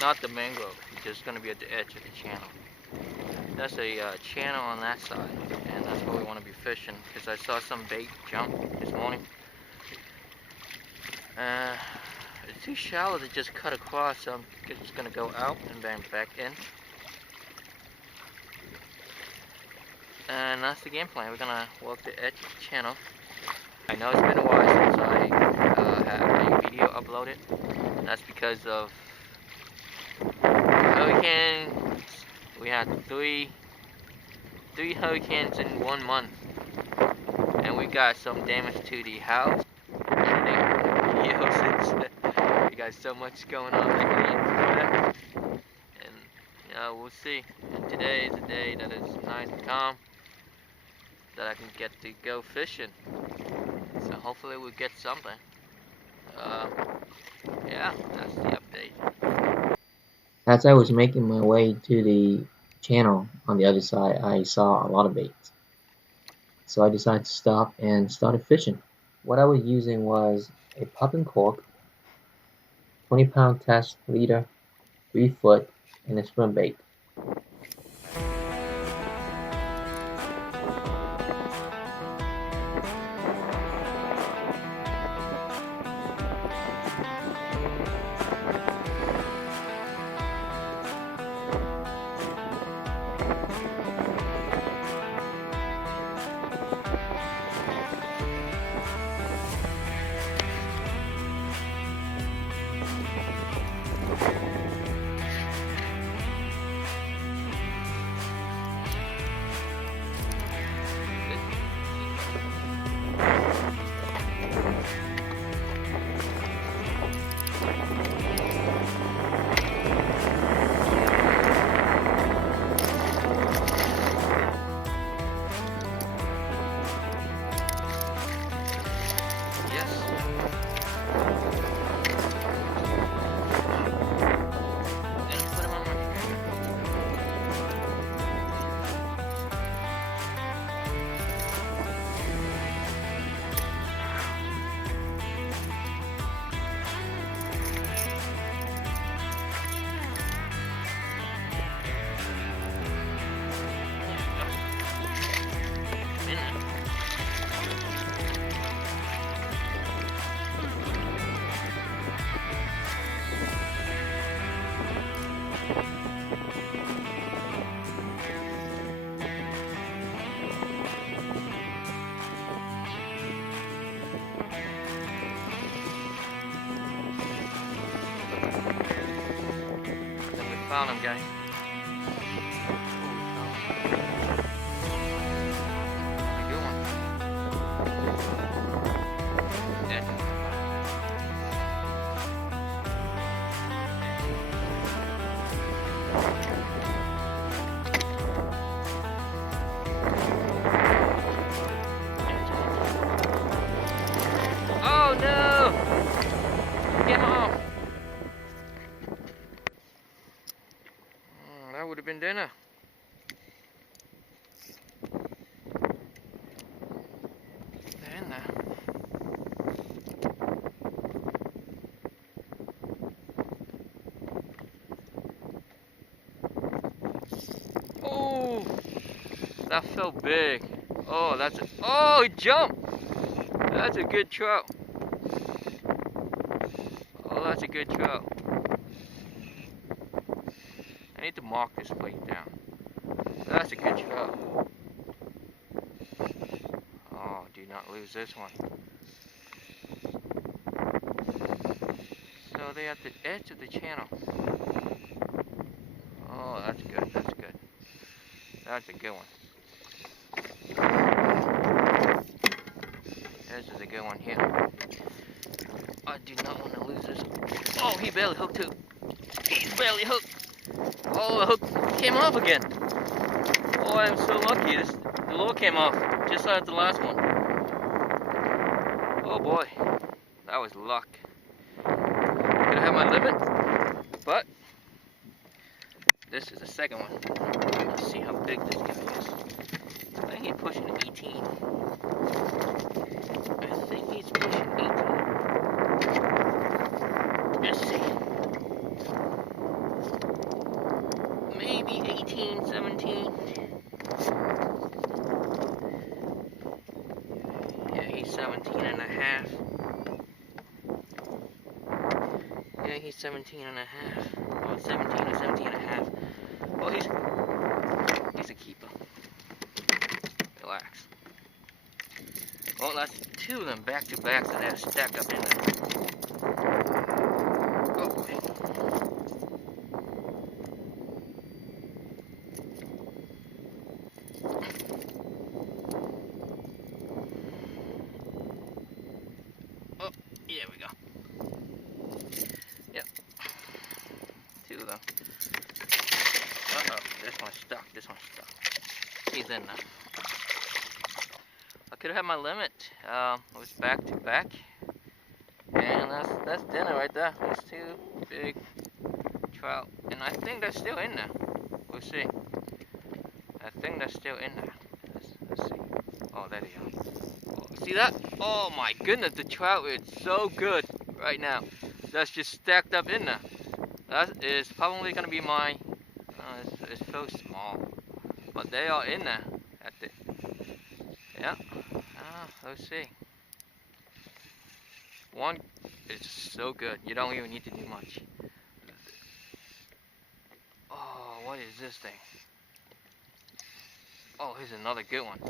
not the mangrove. It's just gonna be at the edge of the channel. That's a channel on that side, and that's where we want to be fishing. Because I saw some bait jump this morning. It's too shallow to just cut across, so I'm just gonna go out and then back in. And that's the game plan. We're gonna walk the edge of the channel. I know it's been a while since I had a video uploaded. That's because of hurricanes. We had three hurricanes in 1 month, and we got some damage to the house. We got so much going on lately, and we'll see. And today is a day that is nice and calm, that I can get to go fishing. So hopefully we'll get something. Yeah, that's the update. As I was making my way to the channel on the other side, I saw a lot of bait. So I decided to stop and started fishing. What I was using was a popping cork, 20-pound test leader, 3-foot, and a swim bait. Found him, guys. Good one. Yeah. Oh no! Get him off! That would have been dinner. They're in there. Oh, that felt big. Oh, oh, he jumped. That's a good trout. Oh, that's a good trout. I need to mark this plate down. That's a good trout. Oh, do not lose this one. So they're at the edge of the channel. Oh, that's good, that's good. That's a good one. This is a good one here. I do not want to lose this. Oh, he barely hooked too. He's barely hooked. Oh, the hook came off again. Oh, I'm so lucky. The lure came off just like the last one. Oh boy, that was luck. Could have had my limit, but this is the second one. Let's see how big this guy is. I think he's pushing 18. I think he's pushing 18. Let's see. maybe 18, 17. Yeah, he's 17 and a half. Yeah, he's 17 and a half. Oh, 17 or 17 and a half. Oh, he's a keeper. Relax. Well, that's two of them back to back, so they're stacked up in there. Oh. Oh, here we go. Yep. Two of them. Uh-oh, this one's stuck, this one's stuck. He's in now. I could have had my limit. It was back to back. And that's dinner right there. There's two big trout. And I think they're still in there. We'll see. I think they're still in there. Let's see. Oh, there they are. Oh, see that? Oh my goodness, the trout is so good right now. That's just stacked up in there. That is probably gonna be my. It's so small, but they are in there. At the. Yeah. Let's see. One is so good. You don't even need to do much. Oh, what is this thing? Oh, here's another good one.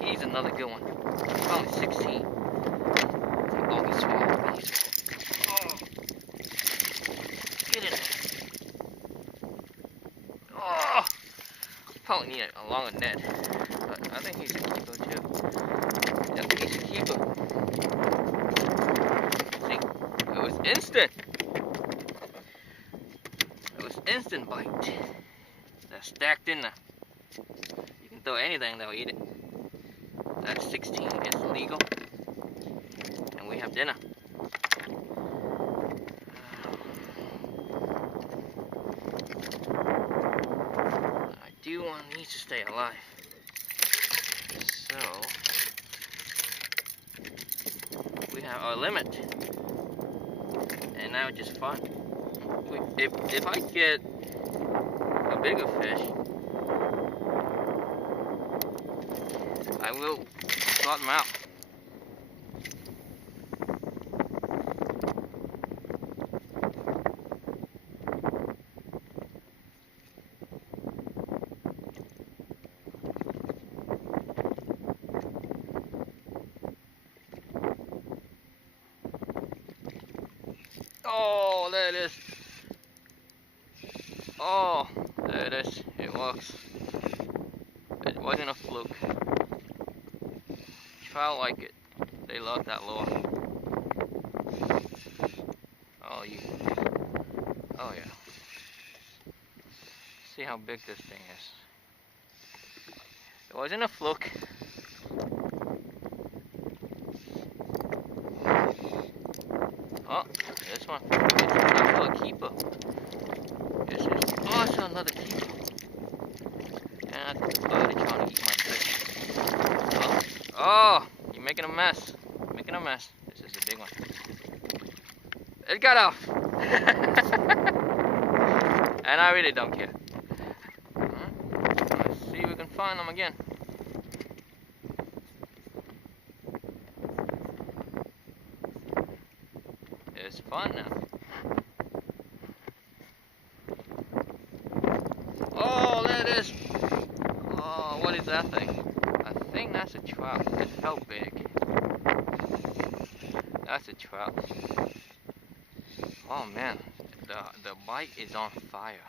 He's another good one. Probably 16. Oh, he swallowed. He swallowed. Oh. Get in there. Oh. Probably need a longer net. But I think he's a keeper too. Yep, he's a keeper. See? It was instant. It was instant bite. They're stacked in there. You can throw anything, they'll eat it. That's 16. It's legal. And we have dinner. I do want these to stay alive. So we have our limit. And now it's just fun. If I get a bigger fish, I will sort them out. Oh, there it is. Oh, there it is. It works. It wasn't a fluke. Trout like it. They love that lure. Oh, oh yeah. See how big this thing is. It wasn't a fluke. Oh, this one. It's also a keeper. This is also another keeper. And they're trying to eat my fish. Oh, you're making a mess. Making a mess. This is a big one. It got off. And I really don't care. Let's see if we can find them again. It's fun now. Oh, there it is. Oh, what is that thing? I think that's a trout. It felt big. That's a trout. Oh man, the bite is on fire.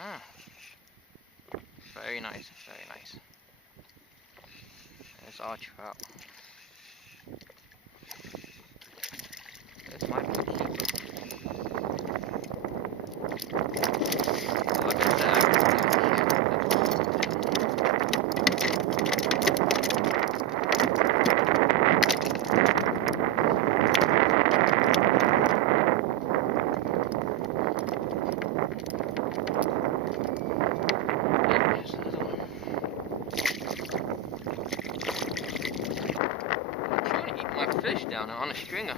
Ah, very nice, very nice. It's our trout. This might be a keeper. Look at that. Fish down on a stringer.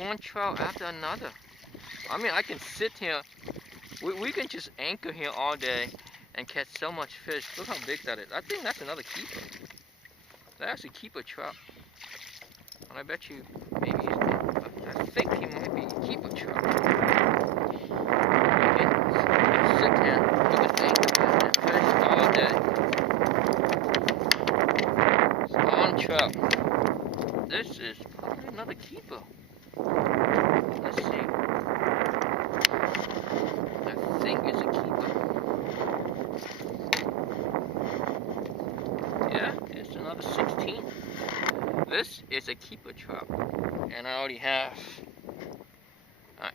one trout after another. I mean, I can sit here. We can just anchor here all day and catch so much fish. Look how big that is. I think that's another keeper. That's actually keeper trout. And I bet you maybe I think he might be a keeper trout. We can sit here, we can anchor here and fish all day. It's on trout. This is probably another keeper. Let's see. I think it's a keeper. Yeah, it's another 16. This is a keeper trout. And I already have... I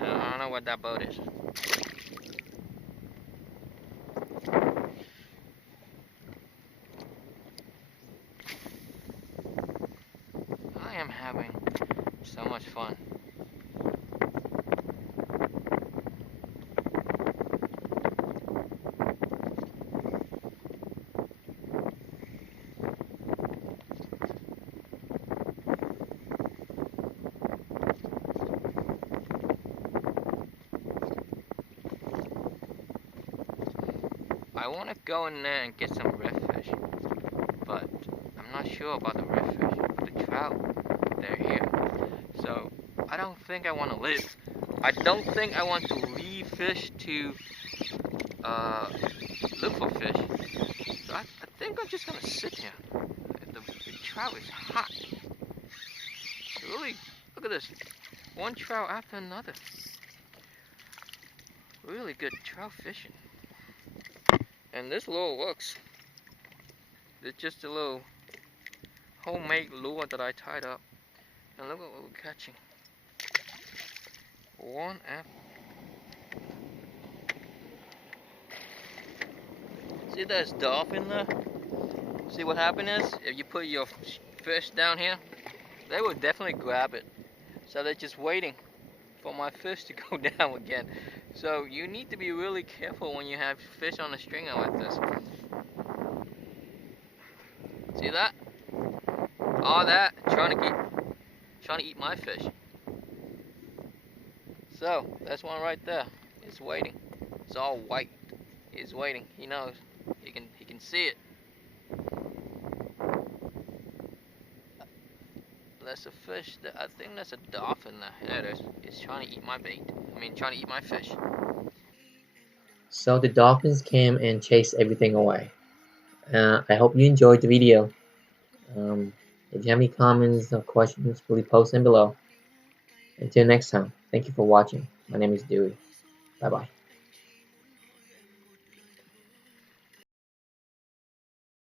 don't know what that boat is. I am having so much fun. I want to go in there and get some redfish, but I'm not sure about the redfish. The trout, they're here. So I don't think I want to live. I don't think I want to leave fish to look for fish. So I think I'm just gonna sit here. The trout is hot. Really, look at this. One trout after another. Really good trout fishing. And this lure works. It's just a little homemade lure that I tied up. And look what we're catching. One after. See there's dolphin there? See what happened is, if you put your fish down here, they will definitely grab it. So they're just waiting for my fish to go down again. So you need to be really careful when you have fish on a stringer like this. See that? All that trying to eat my fish. So that's one right there. It's waiting. It's all white. He's waiting. He knows. He can see it. That's a fish. I think that's a dolphin there. There it is. It's trying to eat my bait. I mean, trying to eat my fish. So the dolphins came and chased everything away. I hope you enjoyed the video. If you have any comments or questions, please post them below. Until next time, thank you for watching. My name is Dewey. Bye bye.